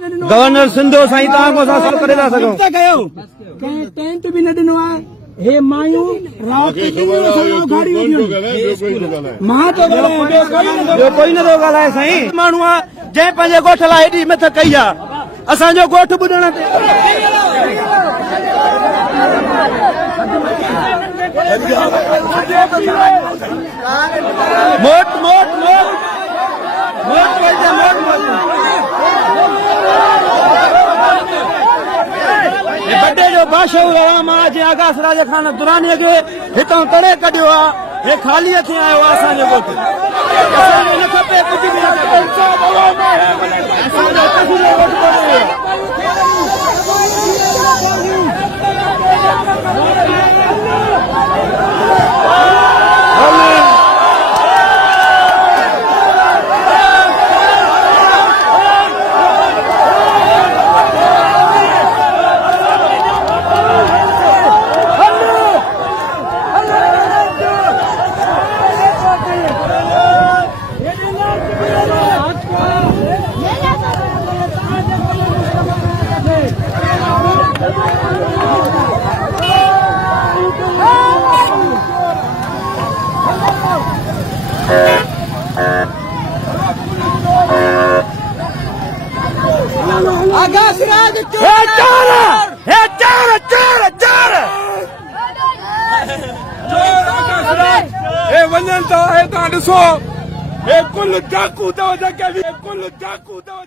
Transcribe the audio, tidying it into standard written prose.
गवर्नर सिंधो साईं तव्हां को असां करे था सघूं कयो कंहिं टेंट बि न ॾिनो आहे हे मायूं राति मां तो ॿियो कोई नथो ॻाल्हाए साईं माण्हू आहे जंहिं पंहिंजे ॻोठ लाइ हेॾी मथां कई आहे असांजो ॻोठ ॿुधण ते मोट मोट मोट बड्डे जो बादशाह आराम आहे जीअं आगास राज खान दुरानीअ खे हितां तड़े कढियो आहे हे ख़ाली हथी आयो आहे असांजो ॻोठ असांखे न खपे कुझु बि न खपे असांजो कसिलो ॻोठ कोन्हे आगास राज वञनि था हे तव्हां ॾिसो हे कुल डाकू अथव जेके बि कुल डाकू अथव